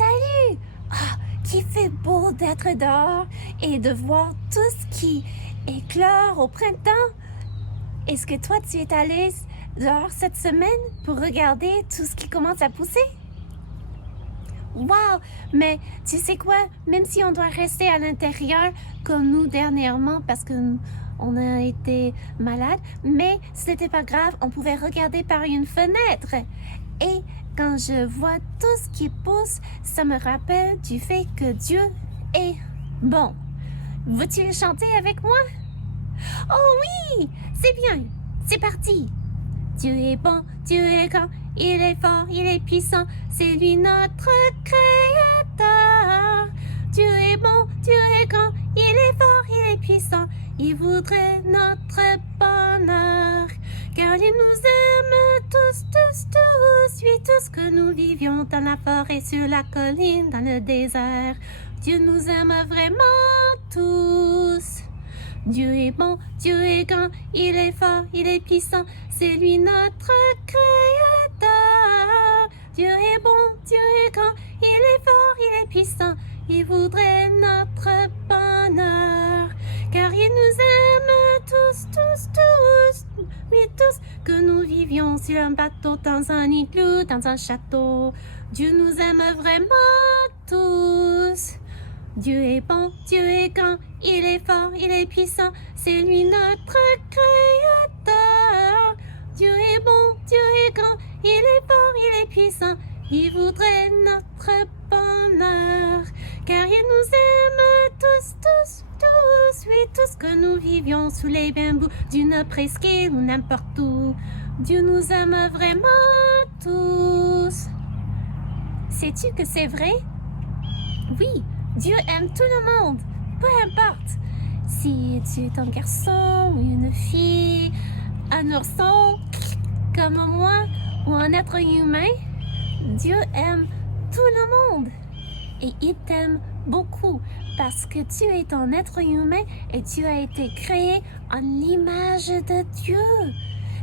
Salut! Ah, qu'il fait beau d'être dehors et de voir tout ce qui éclore au printemps. Est-ce que toi, tu es allé dehors cette semaine pour regarder tout ce qui commence à pousser? Wow! Mais tu sais quoi? Même si on doit rester à l'intérieur comme nous dernièrement parce que on a été malade, mais ce n'était pas grave, on pouvait regarder par une fenêtre. Et quand je vois tout ce qui pousse, ça me rappelle du fait que Dieu est bon. Veux-tu le chanter avec moi? Oh oui! C'est bien! C'est parti! Dieu est bon, Dieu est grand, il est fort, il est puissant, c'est lui notre créateur. Dieu est bon, Dieu est grand, il est fort, il est puissant, il voudrait notre bonheur. Car il nous aime tous, tous, tous, oui, tous que nous vivions dans la forêt, sur la colline, dans le désert. Dieu nous aime vraiment tous. Dieu est bon, Dieu est grand, il est fort, il est puissant, c'est lui notre créateur. Dieu est bon, Dieu est grand, il est fort, il est puissant, il voudrait notre bonheur. Car il nous aime tous, tous, tous, oui tous, que nous vivions sur un bateau, dans un igloo, dans un château. Dieu nous aime vraiment tous. Dieu est bon, Dieu est grand, il est fort, il est puissant, c'est lui notre créateur. Dieu est bon, Dieu est grand, il est fort, il est puissant, il voudrait notre bonheur. Car il nous aime tous, tous, tous, oui, tous que nous vivions sous les bambous, d'une presqu'île ou n'importe où. Dieu nous aime vraiment tous. Sais-tu que c'est vrai? Oui. Dieu aime tout le monde, peu importe. Si tu es un garçon ou une fille, un ourson comme moi ou un être humain, Dieu aime tout le monde. Et il t'aime beaucoup parce que tu es un être humain et tu as été créé en l'image de Dieu.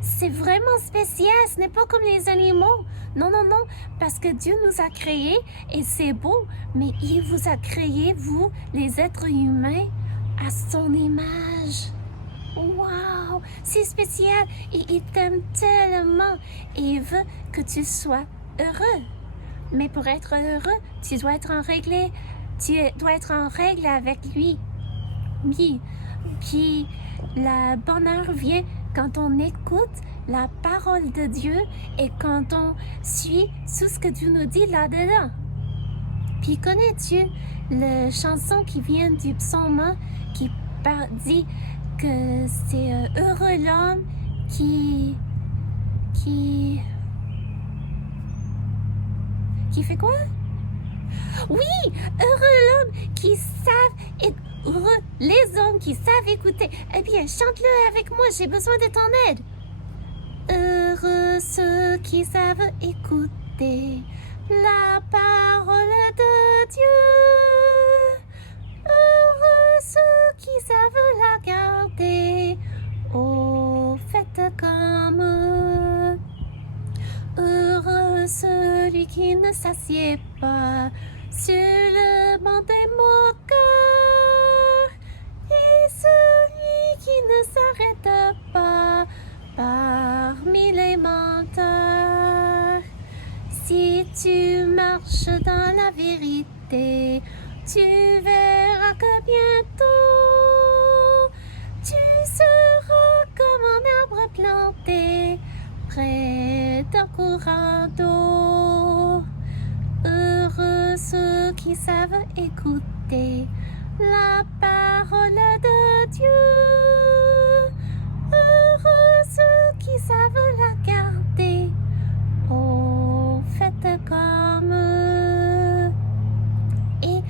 C'est vraiment spécial, ce n'est pas comme les animaux. Non, non, non, parce que Dieu nous a créés et c'est beau, mais il vous a créé, vous, les êtres humains, à son image. Wow, c'est spécial et il t'aime tellement et il veut que tu sois heureux. Mais pour être heureux, tu dois être en règle avec lui. Oui, puis le bonheur vient quand on écoute la parole de Dieu et quand on suit tout ce que Dieu nous dit là-dedans. Puis connais-tu la chanson qui vient du psaume 1 qui dit que c'est heureux l'homme qui fait quoi? Oui, heureux l'homme qui savent et heureux les hommes qui savent écouter. Eh bien, chante-le avec moi, j'ai besoin de ton aide. Heureux ceux qui savent écouter la parole de Dieu. Heureux ceux qui savent la garder. Oh, faites comme eux. Heureux celui qui ne s'assied pas sur le banc des moqueurs et celui qui ne s'arrête pas parmi les menteurs. Si tu marches dans la vérité, tu verras que bientôt tu seras comme un arbre planté près d'un courant d'eau. Heureux ceux qui savent écouter la parole de Dieu. Heureux ceux qui savent la garder. Oh, faites comme eux. Et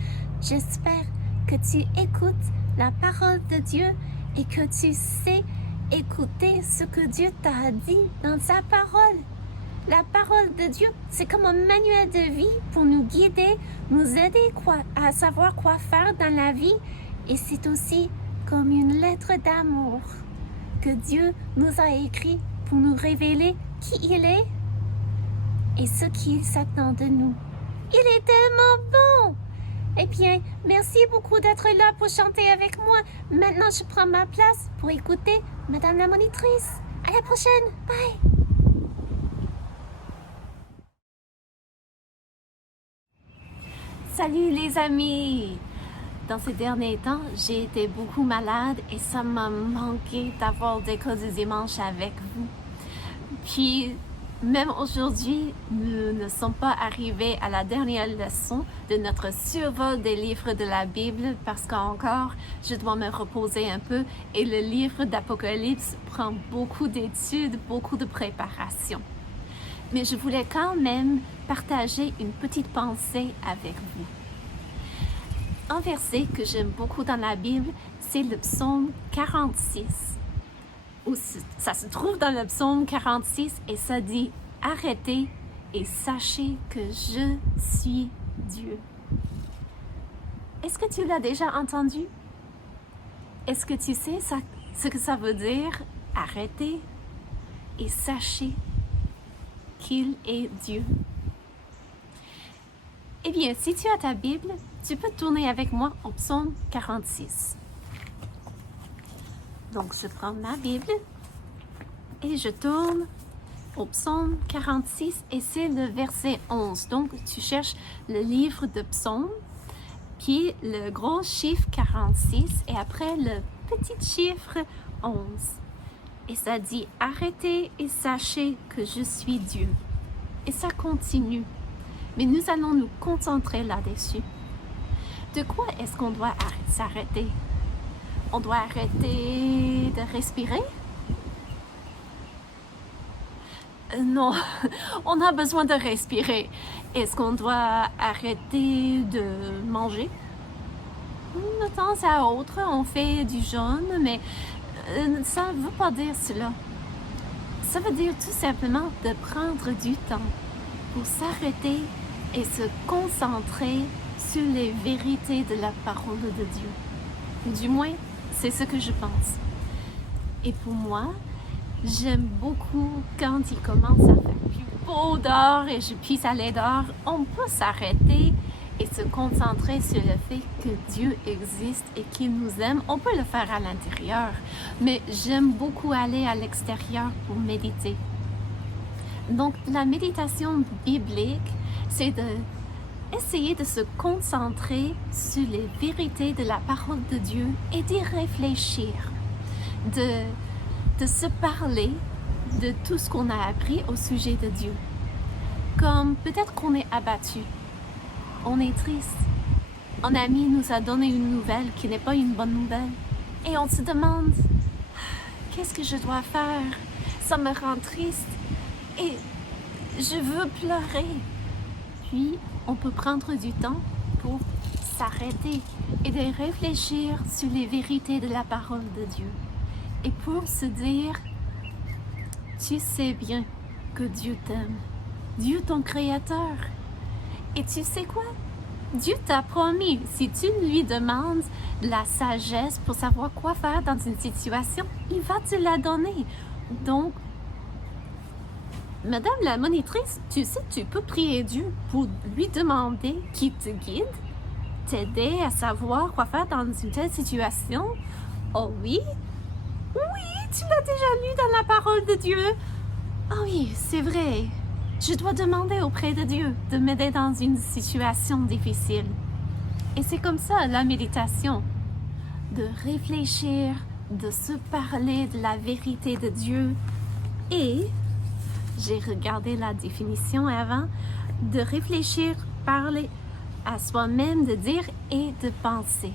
j'espère que tu écoutes la parole de Dieu et que tu sais écouter ce que Dieu t'a dit dans sa parole. La parole de Dieu, c'est comme un manuel de vie pour nous guider, nous aider à savoir quoi faire dans la vie. Et c'est aussi comme une lettre d'amour que Dieu nous a écrit pour nous révéler qui il est et ce qu'il s'attend de nous. Il est tellement bon. Eh bien, merci beaucoup d'être là pour chanter avec moi. Maintenant, je prends ma place pour écouter Madame la monitrice. À la prochaine. Bye. Salut les amis. Dans ces derniers temps, j'ai été beaucoup malade et ça m'a manqué d'avoir des cours du dimanche avec vous. Puis, même aujourd'hui, nous ne sommes pas arrivés à la dernière leçon de notre survol des livres de la Bible parce qu'encore, je dois me reposer un peu et le livre d'Apocalypse prend beaucoup d'études, beaucoup de préparation. Mais je voulais quand même partager une petite pensée avec vous. Un verset que j'aime beaucoup dans la Bible, c'est le psaume 46. Ça se trouve dans le psaume 46 et ça dit « Arrêtez et sachez que je suis Dieu ». Est-ce que tu l'as déjà entendu? Est-ce que tu sais ce que ça veut dire « Arrêtez et sachez qu'il est Dieu ». Eh bien, si tu as ta Bible, tu peux tourner avec moi au psaume 46. Donc, je prends ma Bible et je tourne au psaume 46 et c'est le verset 11. Donc, tu cherches le livre de psaume, puis le gros chiffre 46 et après le petit chiffre 11. Et ça dit « Arrêtez et sachez que je suis Dieu ». Et ça continue. Mais nous allons nous concentrer là-dessus. De quoi est-ce qu'on doit s'arrêter? On doit arrêter de respirer? Non, on a besoin de respirer. Est-ce qu'on doit arrêter de manger? De temps à autre, on fait du jeûne, mais ça ne veut pas dire cela. Ça veut dire tout simplement de prendre du temps pour s'arrêter et se concentrer sur les vérités de la parole de Dieu. Ou du moins, c'est ce que je pense. Et pour moi, j'aime beaucoup quand il commence à faire plus beau dehors et je puisse aller dehors. On peut s'arrêter et se concentrer sur le fait que Dieu existe et qu'il nous aime. On peut le faire à l'intérieur, mais j'aime beaucoup aller à l'extérieur pour méditer. Donc, la méditation biblique, c'est d'essayer de se concentrer sur les vérités de la parole de Dieu et d'y réfléchir, de se parler de tout ce qu'on a appris au sujet de Dieu. Comme peut-être qu'on est abattu, on est triste, un ami nous a donné une nouvelle qui n'est pas une bonne nouvelle et on se demande « Qu'est-ce que je dois faire? Ça me rend triste et je veux pleurer. » Puis, on peut prendre du temps pour s'arrêter et de réfléchir sur les vérités de la parole de Dieu. Et pour se dire, tu sais bien que Dieu t'aime, Dieu ton créateur. Et tu sais quoi? Dieu t'a promis, si tu lui demandes la sagesse pour savoir quoi faire dans une situation, il va te la donner. Donc, Madame la monitrice, tu sais, tu peux prier Dieu pour lui demander qu'il te guide, t'aider à savoir quoi faire dans une telle situation. Oh oui? Oui, tu l'as déjà lu dans la parole de Dieu. Oh oui, c'est vrai. Je dois demander auprès de Dieu de m'aider dans une situation difficile. Et c'est comme ça la méditation, de réfléchir, de se parler de la vérité de Dieu et... J'ai regardé la définition avant, de réfléchir, parler à soi-même, de dire et de penser.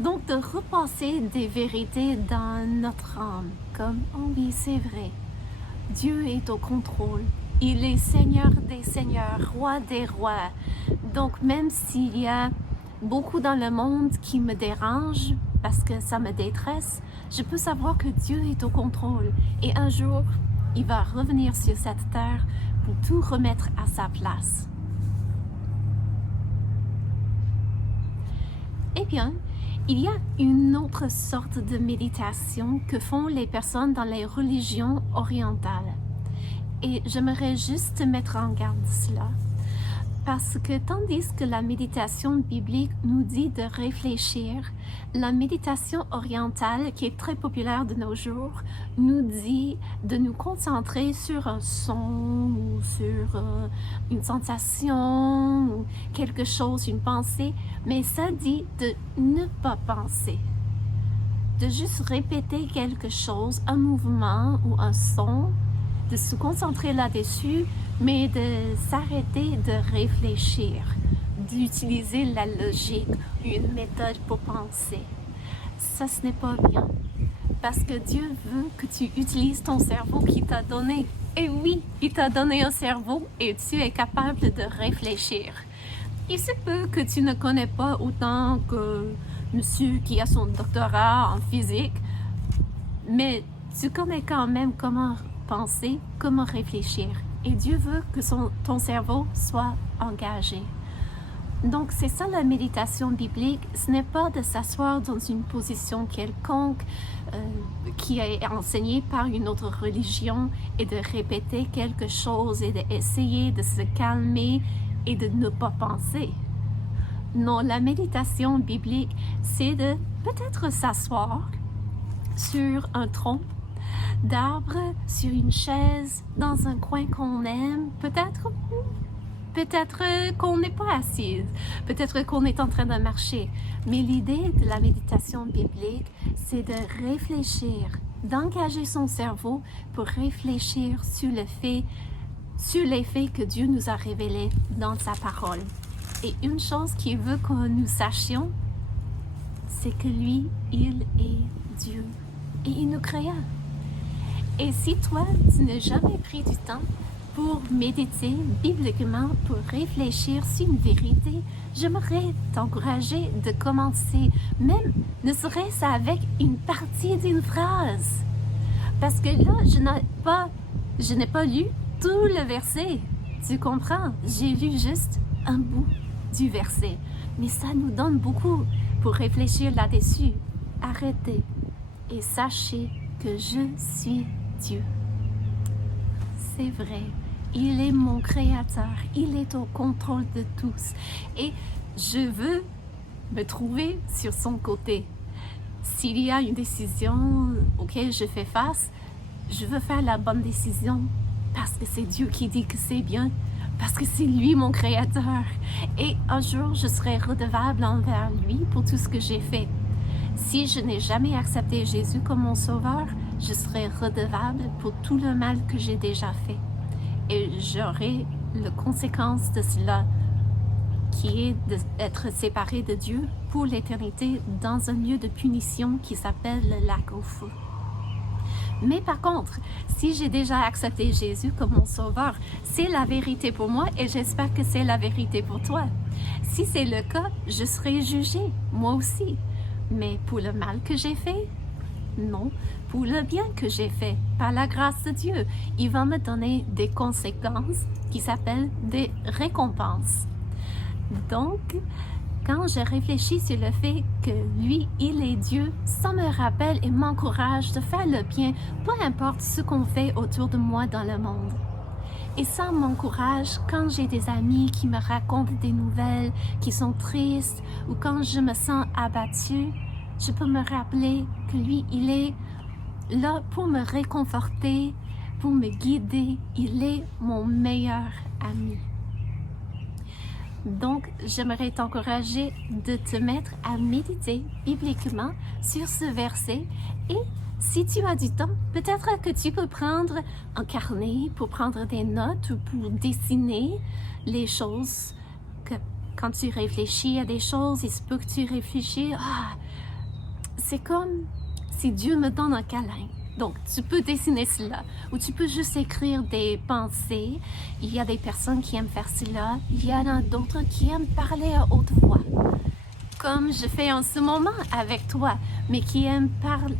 Donc, de repasser des vérités dans notre âme, comme « Oh oui, c'est vrai, Dieu est au contrôle, il est Seigneur des Seigneurs, Roi des Rois. » Donc, même s'il y a beaucoup dans le monde qui me dérange, parce que ça me détresse, je peux savoir que Dieu est au contrôle. Et un jour, il va revenir sur cette terre pour tout remettre à sa place. Eh bien, il y a une autre sorte de méditation que font les personnes dans les religions orientales. Et j'aimerais juste mettre en garde cela. Parce que tandis que la méditation biblique nous dit de réfléchir, la méditation orientale, qui est très populaire de nos jours, nous dit de nous concentrer sur un son ou sur une sensation ou quelque chose, une pensée, mais ça dit de ne pas penser, de juste répéter quelque chose, un mouvement ou un son, de se concentrer là-dessus, mais de s'arrêter de réfléchir, d'utiliser la logique, une méthode pour penser. Ça, ce n'est pas bien, parce que Dieu veut que tu utilises ton cerveau qu'il t'a donné. Et oui, il t'a donné un cerveau et tu es capable de réfléchir. Il se peut que tu ne connais pas autant que monsieur qui a son doctorat en physique, mais tu connais quand même comment penser, comment réfléchir. Et Dieu veut que ton cerveau soit engagé. Donc, c'est ça la méditation biblique. Ce n'est pas de s'asseoir dans une position quelconque qui est enseignée par une autre religion et de répéter quelque chose et d'essayer de se calmer et de ne pas penser. Non, la méditation biblique, c'est de peut-être s'asseoir sur un tronc d'arbre, sur une chaise, dans un coin qu'on aime, peut-être qu'on n'est pas assise, peut-être qu'on est en train de marcher. Mais l'idée de la méditation biblique, c'est de réfléchir, d'engager son cerveau pour réfléchir sur les faits que Dieu nous a révélés dans sa parole. Et une chose qu'il veut que nous sachions, c'est que lui, il est Dieu et il nous créa. Et si toi, tu n'as jamais pris du temps pour méditer bibliquement, pour réfléchir sur une vérité, j'aimerais t'encourager de commencer, même ne serait-ce avec une partie d'une phrase. Parce que là, je n'ai pas lu tout le verset. Tu comprends? J'ai lu juste un bout du verset. Mais ça nous donne beaucoup pour réfléchir là-dessus. Arrêtez et sachez que je suis Dieu. C'est vrai, il est mon créateur, il est au contrôle de tous et je veux me trouver sur son côté. S'il y a une décision auquel je fais face, je veux faire la bonne décision parce que c'est Dieu qui dit que c'est bien, parce que c'est lui mon créateur et un jour je serai redevable envers lui pour tout ce que j'ai fait. Si je n'ai jamais accepté Jésus comme mon sauveur, je serai redevable pour tout le mal que j'ai déjà fait. Et j'aurai la conséquence de cela, qui est d'être séparé de Dieu pour l'éternité dans un lieu de punition qui s'appelle le lac au feu. Mais par contre, si j'ai déjà accepté Jésus comme mon sauveur, c'est la vérité pour moi et j'espère que c'est la vérité pour toi. Si c'est le cas, je serai jugé, moi aussi. Mais pour le mal que j'ai fait? Non, pour le bien que j'ai fait, par la grâce de Dieu, il va me donner des conséquences qui s'appellent des récompenses. Donc, quand je réfléchis sur le fait que lui, il est Dieu, ça me rappelle et m'encourage de faire le bien, peu importe ce qu'on fait autour de moi dans le monde. Et ça m'encourage quand j'ai des amis qui me racontent des nouvelles qui sont tristes ou quand je me sens abattue, je peux me rappeler que lui, il est là pour me réconforter, pour me guider. Il est mon meilleur ami. Donc, j'aimerais t'encourager de te mettre à méditer bibliquement sur ce verset et si tu as du temps, peut-être que tu peux prendre un carnet pour prendre des notes ou pour dessiner les choses. Que quand tu réfléchis à des choses, il se peut que tu réfléchis, c'est comme si Dieu me donne un câlin. Donc, tu peux dessiner cela ou tu peux juste écrire des pensées. Il y a des personnes qui aiment faire cela. Il y en a d'autres qui aiment parler à haute voix. Comme je fais en ce moment avec toi, mais qui aiment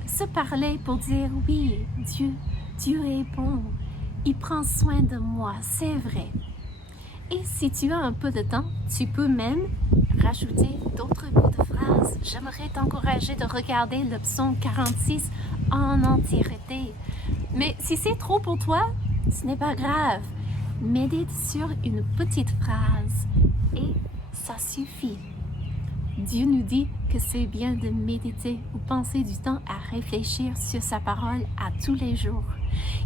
se parler pour dire oui, Dieu est bon. Il prend soin de moi, c'est vrai. Et si tu as un peu de temps, tu peux même rajouter d'autres bouts de phrases. J'aimerais t'encourager de regarder le psaume 46 en entièreté. Mais si c'est trop pour toi, ce n'est pas grave. Médite sur une petite phrase et ça suffit. Dieu nous dit que c'est bien de méditer ou penser du temps à réfléchir sur sa parole à tous les jours.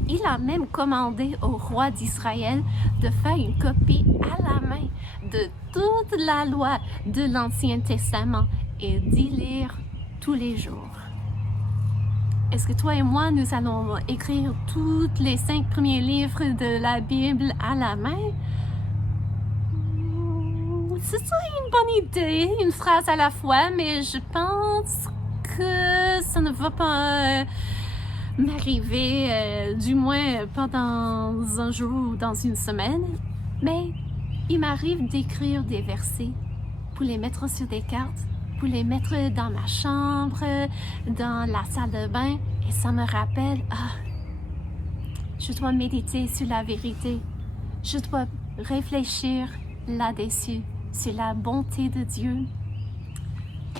Il a même commandé au roi d'Israël de faire une copie à la main de toute la loi de l'Ancien Testament et d'y lire tous les jours. Est-ce que toi et moi, nous allons écrire tous les 5 premiers livres de la Bible à la main? Ce serait une bonne idée, une phrase à la fois, mais je pense que ça ne va pas m'arriver, du moins pas dans un jour ou dans une semaine. Mais il m'arrive d'écrire des versets pour les mettre sur des cartes, pour les mettre dans ma chambre, dans la salle de bain, et ça me rappelle, je dois méditer sur la vérité, je dois réfléchir là-dessus, sur la bonté de Dieu,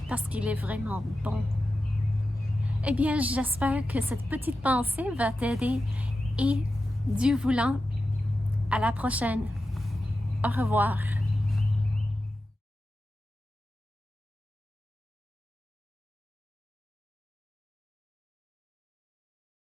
parce qu'il est vraiment bon. Eh bien, j'espère que cette petite pensée va t'aider et, Dieu voulant, à la prochaine. Au revoir.